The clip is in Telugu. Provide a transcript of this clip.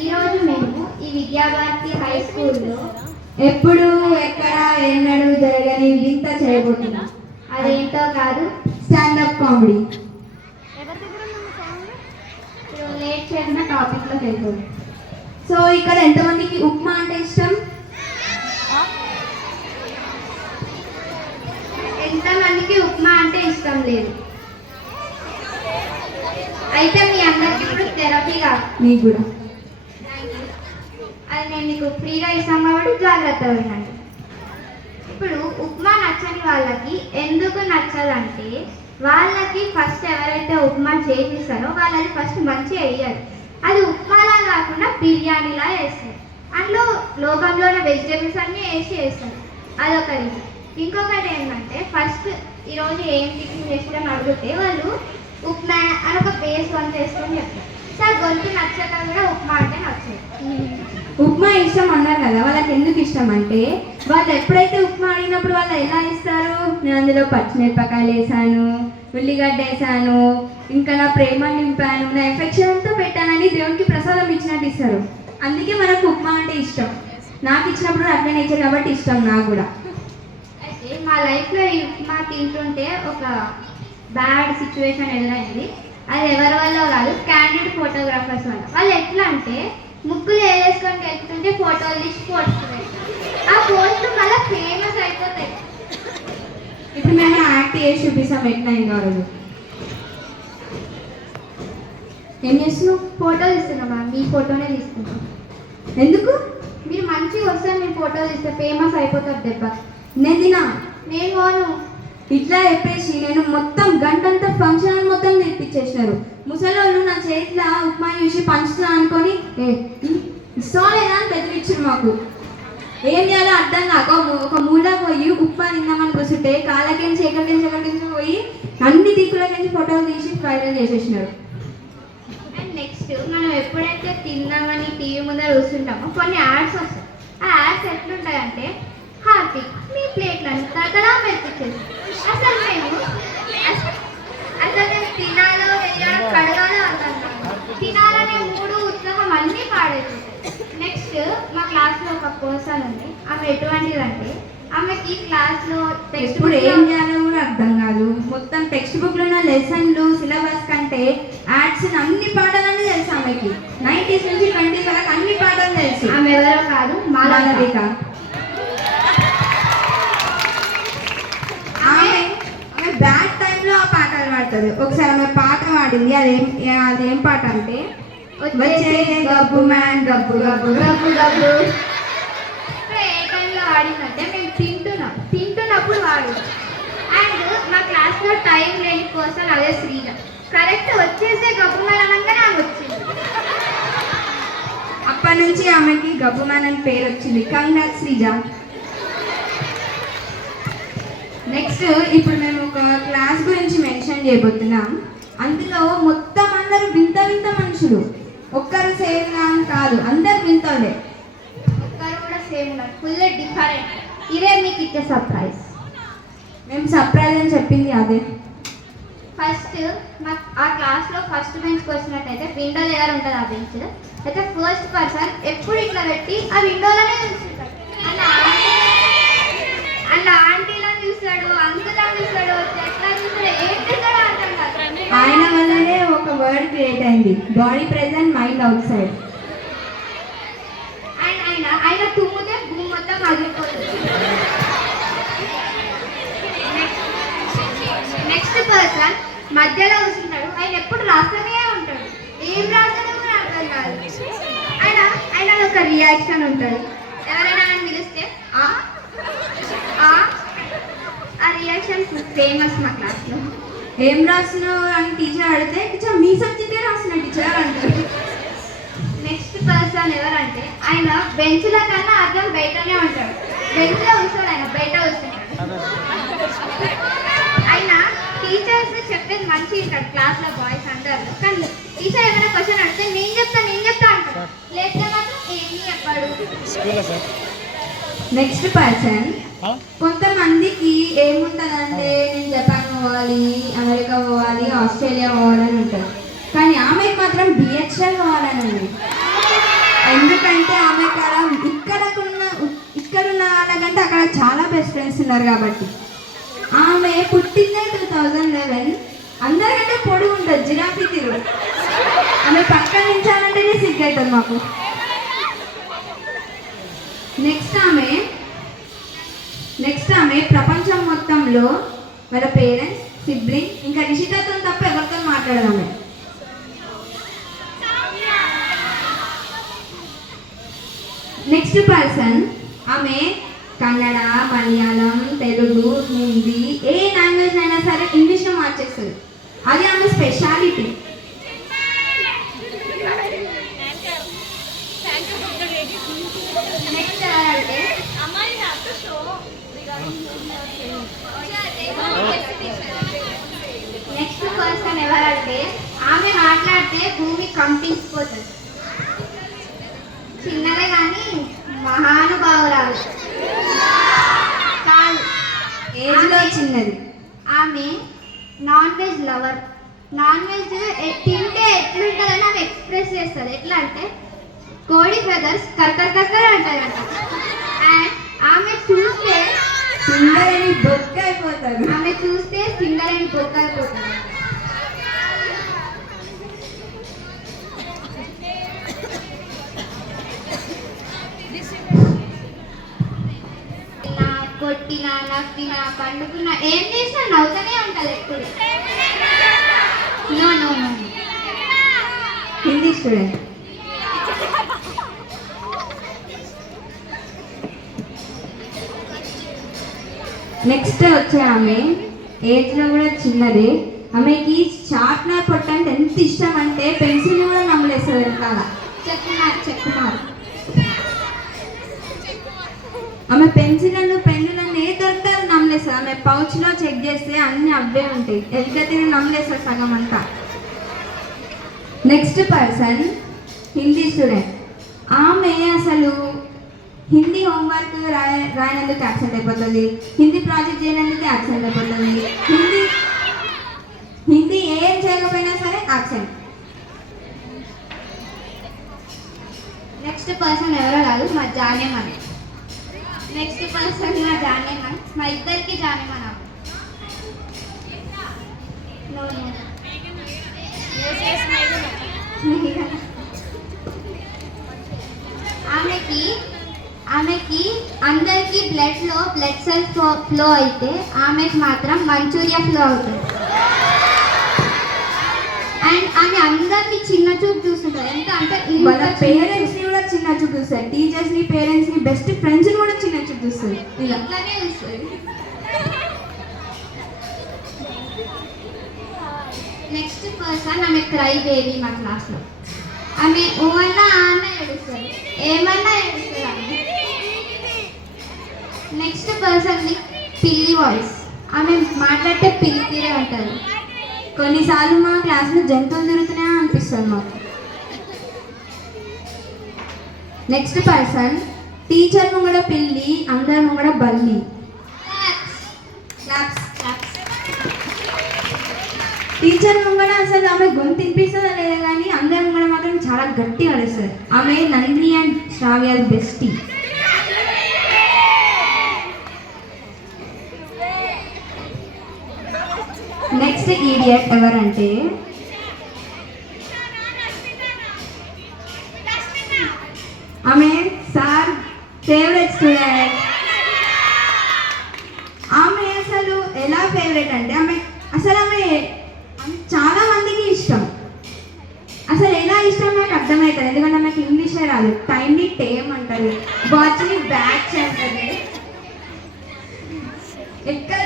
ఈరోజు మేము ఈ విద్యాభారతి హై స్కూల్లో ఎప్పుడు ఎక్కడ ఎన్నడూ జరగని వింత చేయబోతున్నాం. అదేంటో కాదు, స్టాండప్ కామెడీ. లేట్ చేసిన టాపిక్లో వెళ్తుంది. సో ఇక్కడ ఎంతమందికి ఉప్మా అంటే ఇష్టం? ఎంతమందికి ఉప్మా అంటే ఇష్టం లేదు? అయితే మీ అందరికీ ఇప్పుడు థెరపీగా మీకు కూడా అది నేను మీకు ఫ్రీగా ఇస్తాం కాబట్టి జాగ్రత్తగా వినండి. ఇప్పుడు ఉప్మా నచ్చని వాళ్ళకి ఎందుకు నచ్చదంటే, వాళ్ళకి ఫస్ట్ ఎవరైతే ఉప్మా చేసిస్తారో వాళ్ళది ఫస్ట్ మంచిగా వేయాలి. అది ఉప్మాలా కాకుండా బిర్యానీలా వేస్తారు. అందులో లోకంలోని వెజిటేబుల్స్ అన్నీ వేసి వేస్తారు. అదొక రీజన్. ఇంకొకటి ఏంటంటే, ఫస్ట్ ఈరోజు ఏం టిఫిన్ చేస్తారని అడిగితే వాళ్ళు ఉప్మా అని ఒక బేస్ వంట వేసుకొని చెప్తారు. సార్ గొంతు నచ్చక కూడా ఉప్మా అంటే నచ్చదు. ఉప్మా ఇష్టం అన్నారు కదా, వాళ్ళకి ఎందుకు ఇష్టం అంటే, వాళ్ళు ఎప్పుడైతే ఉప్మా అడిగినప్పుడు వాళ్ళు ఎలా ఇస్తారు, నేను అందులో పచ్చిమిరపకాయలు వేసాను, ఉల్లిగడ్డ వేసాను, ఇంకా నా ప్రేమ నింపాను, నా ఎఫెక్షన్ అంతా పెట్టానని దేవునికి ప్రసాదం ఇచ్చినట్టు ఇస్తారు. అందుకే మనకు ఉప్మా అంటే ఇష్టం. నాకు ఇచ్చినప్పుడు అట్లనే ఇచ్చారు కాబట్టి ఇష్టం నాకు కూడా. అయితే మా లైఫ్లో ఈ ఉప్మా తింటుంటే ఒక బ్యాడ్ సిచ్యువేషన్ ఎదురైంది. అది ఎవరి వల్ల కాదు, క్యాండిడ్ ఫోటోగ్రాఫర్స్ వల్ల. వాళ్ళు ఎట్లా అంటే, ముగ్గులు వేసుకొని వెళ్తుంటే ఫోటోలు తీసి పోస్ట్, ఆ పోస్ట్ మళ్ళీ ఫేమస్ అయిపోతాయి. ఇప్పుడు మేము యాక్ట్ చేసి చూపిస్తాం ఎట్లా అయిందో రోజు. ఏం చేస్తున్నావు? ఫోటోలు ఇస్తున్నామా? మీ ఫోటోనే తీసుకుంటాం. ఎందుకు? మీరు మంచిగా వస్తే నేను ఫోటోలు ఇస్తే ఫేమస్ అయిపోతారు దెబ్బ. నేను పోను. ఇట్లా చెప్పేసి నేను మొత్తం గంటంతా ఫంక్షన్ మొత్తం నేర్పించేసినారు. ముసలోళ్ళు నా చేతిలో ఉప్మా చూసి పంచుతా అనుకొని ఇష్టంలేదా అని బెదిరించారు. మాకు ఏం చేయాలో అర్థం కాక ఒక మూల పోయి ఉప్మా తిందామని కూర్చుంటే కాళ్ళకించి ఎక్కడికించి పోయి అన్ని దిక్కులకించి ఫోటోలు తీసి వైరల్ చేసేసినారు. అండ్ నెక్స్ట్, మనం ఎప్పుడైతే తిందామని టీవీ ముందర చూస్తుంటామో కొన్ని యాడ్స్ వస్తాయి. ఆ యాడ్స్ ఎట్లుంటాయంటే, హార్దిక్ మీ ప్లేట్లను తగలా మెత్తిచ్చేసి అసలు మేము తినాలో వేయాలో కడగాలో అర్థం కాదు. తినాలనే మూడు ఉత్సాహం అన్నీ పాడైపోతాయి. నెక్స్ట్, మా క్లాస్లో ఒక పర్సన్ ఉంది. ఆమె ఎటువంటిదంటే, ఆమెకి క్లాస్లో ఇప్పుడు ఏం చేయాలో కూడా అర్థం కాదు. మొత్తం టెక్స్ట్ బుక్లో ఉన్న లెసన్లు సిలబస్ కంటే యాడ్స్ అన్ని పాఠాలన్నీ తెలుసు ఆమెకి. 90s నుంచి 20s వరకు అన్ని పాఠాలు తెలుసు. ఆమె ఎవరో కాదు, మాలవిక. ఆమె బ్యాడ్ టైంలో ఆ పాటలు పాడుతుంది. ఒకసారి ఆమె పాట పాడింది. అదేం పాట అంటే, వచ్చే గబ్బు మ్యాన్ గబ్బు గబ్బు గబ్బు గబ్బు. ఇప్పుడు ఏ టైంలో వాడిందంటే, మేము తింటున్నప్పుడు వాడు. అండ్ మా క్లాస్లో టైం లేని కోసం అదే శ్రీజ కరెక్ట్ వచ్చేసే గబ్బు మ్యాన్ అనగానే ఆమె వచ్చింది. అప్పటి నుంచి ఆమెకి గబ్బు మ్యాన్ అని పేరు వచ్చింది. కంగ్రాట్స్ శ్రీజ. నెక్స్ట్, ఇప్పుడు మేము ఒక క్లాస్ గురించి మెన్షన్ చేయబోతున్నాం. అందులో మొత్తం అందరూ వింత వింత మనుషులు. ఒక్కరు సేమ్ అని కాదు, అందరు వింతలే. ఒక్కరు కూడా సేమ్ ఉన్నారు, ఫుల్ డిఫరెంట్. ఇదే మీకు ఇచ్చే సర్ప్రైజ్. మేము సర్ప్రైజ్ అని చెప్పింది అదే. ఫస్ట్ ఆ క్లాస్లో ఫస్ట్ బెంచ్కి వచ్చినట్టయితే విండో దగ్గర ఉంటుంది ఆ బెంచ్. అయితే ఫస్ట్ పర్సన్ ఎప్పుడు ఇట్లా పెట్టి ఆ విండోలోనే చూస్తుంటాడు. అండ్ ఆంటీలా చూస్తాడు, అంకులా చూస్తాడు, ఎట్లా చూస్తాడు, ఏం చూస్తాడో అర్థం కాదు. ఆయన వల్లనే ఒక వర్డ్ క్రియేట్ అయింది, body present mind out side. And ఆయన తుమ్మితే భూమి మొత్తం అదిరిపోతుంది. నెక్స్ట్ పర్సన్ మధ్యలో కూర్చుంటాడు. ఆయన ఎప్పుడు రాస్తూనే ఉంటాడు, ఏం రాస్తాడో కూడా అర్థం కాదు. ఆయన ఒక రియాక్షన్ ఉంటుంది. ఎవరైనా ఆయన పిలిస్తే ఆ రియాక్షన్ ఫేమస్ మా క్లాస్లో. ఏం రాస్తున్నావు అని టీచర్ అడిగితే, టీచర్ మీ సబ్జెక్టే రాస్తున్నా టీచర్ అంటారు. నెక్స్ట్ పర్సన్ ఎవరంటే, ఆయన బెంచ్ల కన్నా అర్థం బయటనే ఉంటాడు. బెంచ్లో కూర్చోడు, ఆయన బయట కూర్చుంటాడు. ఆయన టీచర్స్ చెప్పేది మంచి ఉంటాడు క్లాస్లో బాయ్స్ అందరు. కానీ టీచర్ ఏమైనా క్వశ్చన్ అడిగితే నేను చెప్తా అంటాడు, లేకపోతే మాత్రం ఏమీ చెప్పాడు. నెక్స్ట్ పర్సన్, కొంతమందికి ఏముంటుందంటే, నేను జపాన్ పోవాలి, అమెరికా పోవాలి, ఆస్ట్రేలియా పోవాలని ఉంటుంది. కానీ ఆమెకు మాత్రం బిహెచ్ఎల్ కావాలని ఉంది. ఎందుకంటే ఆమె ఇక్కడున్న వాళ్ళకంటే అక్కడ చాలా బెస్ట్ ఫ్రెండ్స్ ఉన్నారు కాబట్టి. ఆమె పుట్టిందే 2011. అందరికంటే పొడుగు ఉంటుంది, జిరాఫీ తీరు. ఆమె పక్కన నించాలంటేనే సిగ్గవుతుంది మాకు. నెక్స్ట్ ఆమె ప్రపంచం మొత్తంలో వాళ్ళ పేరెంట్స్, సిబ్లింగ్ ఇంకా రిషితతో తప్ప ఎవరితో మాట్లాడదామె. నెక్స్ట్ పర్సన్ ఆమె కన్నడ, మలయాళం, తెలుగు, హిందీ ఏ లాంగ్వేజ్ అయినా సరే ఇంగ్లీష్లో మార్చేస్తుంది. అది ఆమె స్పెషాలిటీ. నెక్స్ట్ ఎవరంటే నెక్స్ట్ పర్సన్ ఎవరంటే ఆమె మాట్లాడితే భూమి కంపించిపోతుంది. చిన్నదే కానీ మహానుభావురాలు కాదు. ఏజ్లో చిన్నది. ఆమె non veg lover. Non veg తింటే ఎట్లుంటుందని ఆమె ఎక్స్ప్రెస్ చేస్తుంది. ఎట్లా అంటే కోడి బ్రదర్స్ కర్కర్ అంటారంట. అండ్ ఆమె చూస్తే సింగరేణి బొక్క అయిపోతారు. ఆమె చూస్తే సింగరేణి బొక్క అయిపోతారు. కొట్టినా, నవ్వినా, పండుకున్నా, ఏం చేసినా నవ్వుతూనే ఉంటుంది ఎప్పుడు. No Hindi student. నెక్స్ట్ వచ్చే ఆమె ఏజ్లో కూడా చిన్నది. ఆమెకి షార్ప్నర్ పొట్టంటే ఎంత ఇష్టం అంటే పెన్సిల్ కూడా నమ్మలేస్తుంది వెనకాల. చెక్కున్నారు. ఆమె పెన్సిళ్ళను, పెన్నులను ఏ దొరికితే నమ్మలేస్తుంది. ఆమె పౌచ్లో చెక్ చేస్తే అన్నీ అవే ఉంటాయి. ఎదుగతి నమ్మలేస్తుంది సగం అంతా. Next person Hindi student. ఆమె అసలు హిందీ హోంవర్క్ రాయనందుకు యాబ్సెంట్ అయిపోతుంది, హిందీ ప్రాజెక్ట్ చేయనందుకు యాబ్సెంట్ అయిపోతుంది, హిందీ ఏం చేయకపోయినా సరే యాబ్సెంట్. నెక్స్ట్ పర్సన్ ఎవరో కాదు, మా జానేమన్. నెక్స్ట్ పర్సన్ మా జానేమన్. మా ఇద్దరికి జానేమన్. ఆమెకి అందరికి బ్లడ్ సెల్స్ ఫ్లో అయితే ఆమెకి మాత్రం మంచూరియా ఫ్లో అవుతుంది. అండ్ ఆమె అందరినీ చిన్న చూపు చూస్తుంటారు. ఎంత అంటే వాళ్ళ పేరెంట్స్ని కూడా చిన్న చూపు చూస్తారు, టీచర్స్ని, పేరెంట్స్ని, బెస్ట్ ఫ్రెండ్స్ని కూడా చిన్న చూపు చూస్తారు. ఇట్లానే చూస్తుంది. నెక్స్ట్ పర్సన్ ఆమె క్రై బేబీ మా క్లాస్లో. ఆమె ఏమన్నా ఏడుస్తుంది, ఏమన్నా ఏడుస్తుంది ఆమె. నెక్స్ట్ పర్సన్ పిల్లి వాయిస్. ఆమె మాట్లాడితే పిల్లి తీరే అంటారు. కొన్నిసార్లు మా క్లాస్లో జంతువులు తిరుగుతున్నాయా అనిపిస్తుంది మాకు. నెక్స్ట్ పర్సన్ టీచర్ ముంగడ పిల్లి, అందరి ముంగడ బల్లి. టీచర్ ముంగడ అసలు ఆమె గొంతు తినిపిస్తుందా లేదా కానీ అందరి ముంగడ మాత్రం చాలా గట్టిగా అడుస్తుంది. ఆమె Nandini and Shravya bestie. Next idiot ఎవరంటే ఆమె సార్ ఫేవరెట్ స్టూడెంట్. ఆమె అసలు ఎలా ఫేవరెట్ అంటే ఆమె చాలా మందికి ఇష్టం. అసలు ఎలా ఇష్టం నాకు అర్థమవుతుంది, ఎందుకంటే నాకు ఇంగ్లీషే రాదు. టైంని టేమ్ అంటారు, వాచ్ని బ్యాచ్ అంటారు. ఎక్కడ